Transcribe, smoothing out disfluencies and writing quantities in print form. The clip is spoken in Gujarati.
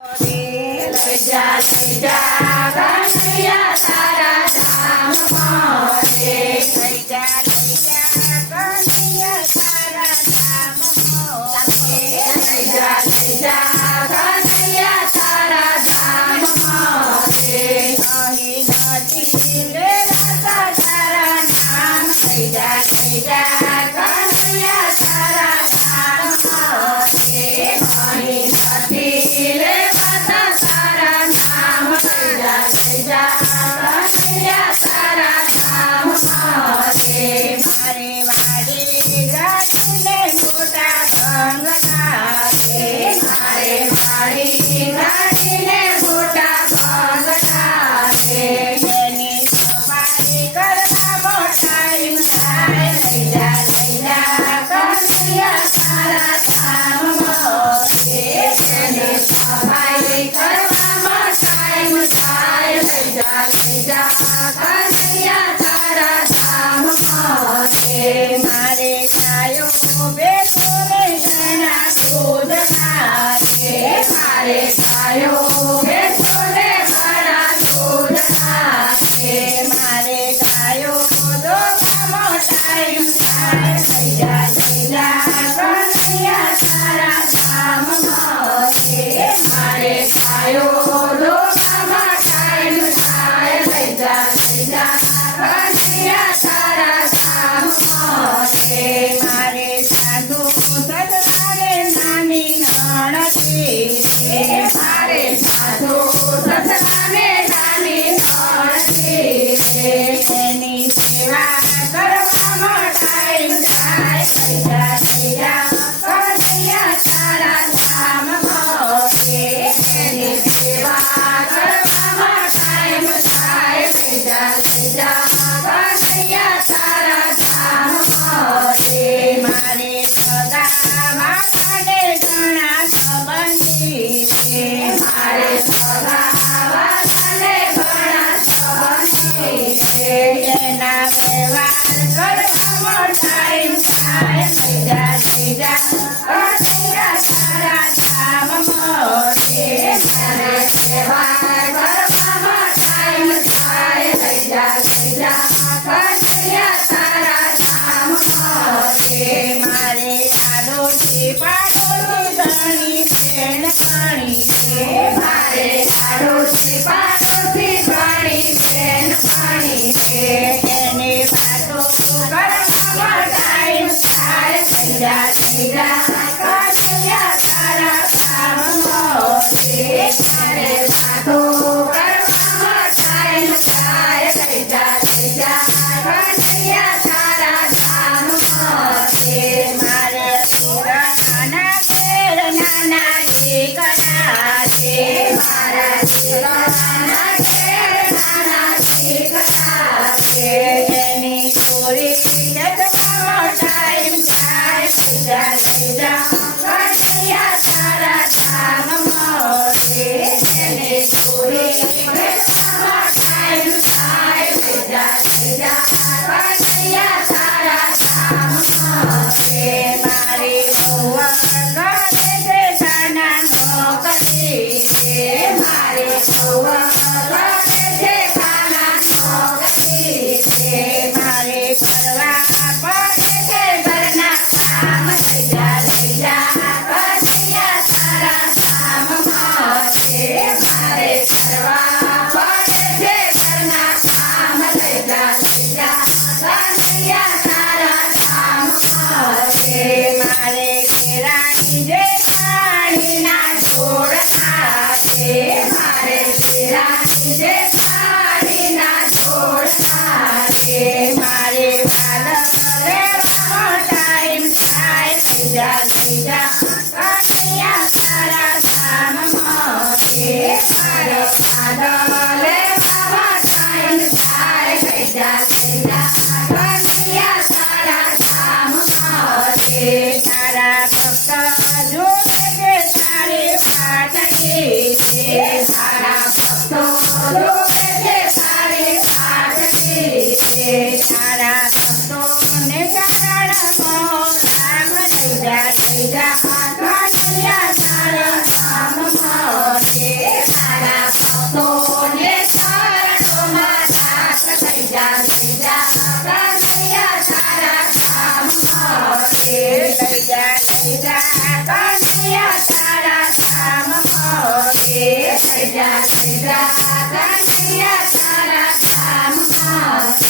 લઈ જા કનૈયા તારા ધામમાં રે. લઈ જા કનૈયા તારા ધામમાં રે. લઈ જા કનૈયા તારા ધામમાં રે. અહીં નથી લેવાતા તારા નામ. લઈ જા કનૈયા તારા ધામમાં રે. અહીં નથી લેવાતા તારા નામ. લઈ જા કનૈયા તારા ધામમાં રે. મારે વાડી ગાડીને મોટા બંગલા રે. મારે વાડી ગાડીને મોટા બંગલા રે. એની સફાઈ કરવામાં ટાઈમ થાય. લઈ જા કનૈયા તારા ધામમાં રે. એની સફાઈ કરવામાં ટાઈમ થાય. લઈ જા કનૈયા તારા ધામમાં રે. મારે ગાયો બેસોને ઘણા દૂધના રે. મારે ગાયો બેસોને ઘણા દૂધના રે. મારે ગાયો દોવામાં ટાઈમ થાય. લઈ જા કનૈયા તારા ધામમાં રે. મારે ગાયો દોવામાં ટાઈમ થાય. લઈ જા કનૈયા તારા ધામમાં રે. મારે સાધુ સદવારે નાની નણદી રે. મારે સાધુ સદવારે નાની નણદી રે. એની સેવા કરવામાં ટાઈમ થાય. લઈ જા કનૈયા તારા ધામમાં રે. એની સેવા કરવામાં ટાઈમ થાય. લઈ જા કનૈયા તારા ધામમાં રે. મારે સગા વાલાને ઘણા સંબંધી છે. મારે સગા વાલાને ઘણા સંબંધી છે. એના વ્યવહાર કરવામાં ટાઈમ થાય. લઈ જા કનૈયા તારા ધામમાં રે. મારે વ્યવહાર કરવામાં ટાઈમ થાય. લઈ જા કનૈયા તારા ધામમાં રે. મારે આડોશી પાડોશી ધણી બેન પાણી છે. મારે આડોશી પાડોશી ધણી બેન પાણી છે. એને વાતો કરવામાં ટાઈમ થાય. લઈ જા કનૈયા તારા ધામમાં રે. મારે વાતો કરવામાં ટાઈમ થાય. લઈ જા કનૈયા તારા ધામમાં રે. મારે નાના બેર નાના દીકરા છે. મારા નાના બેર નાના દીકરા છે. એની ચોરી જગવામાં ટાઈમ થાય. લઈ જા કનૈયા તારા ધામમાં રે. એની ચોરી જગવામાં ટાઈમ થાય. લઈ જા કનૈયા તારા ધામમાં રે. મારી બહુઆ ઘરે છે કાના નોકરી છે. મારી બહુઆ ઘરે છે કાના નોકરી છે. મારે કરવા પડે છે ઘરના કામ. લઈ જા કનૈયા તારા ધામમાં રે. મારે કરવા પડે છે ઘરના કામ. લઈ જા કનૈયા તારા ધામમાં રે. મારે કેરાની જેઠાણીના જોડકા છે. મારે કેરાની જેઠાણીના જોડકા છે. મારે વાલ લેવામાં ટાઈમ થાય. લઈ જા કનૈયા તારા ધામમાં રે. મારે વાલ લેવામાં ટાઈમ થાય. લઈ જા કનૈયા તારા ધામમાં રે. તારા ભક્ત જોવે છે તારી પાટકી છે. તારા ભક્તો જોવે છે તારી પાટકી છે. તારા ભક્તોને ચરણમાં રામ. લઈ જા કનૈયા તારા ધામમાં લઈ જા કનૈયા તારા ધામ મોરે લઈ જા કનૈયા તારા ધામ મોરે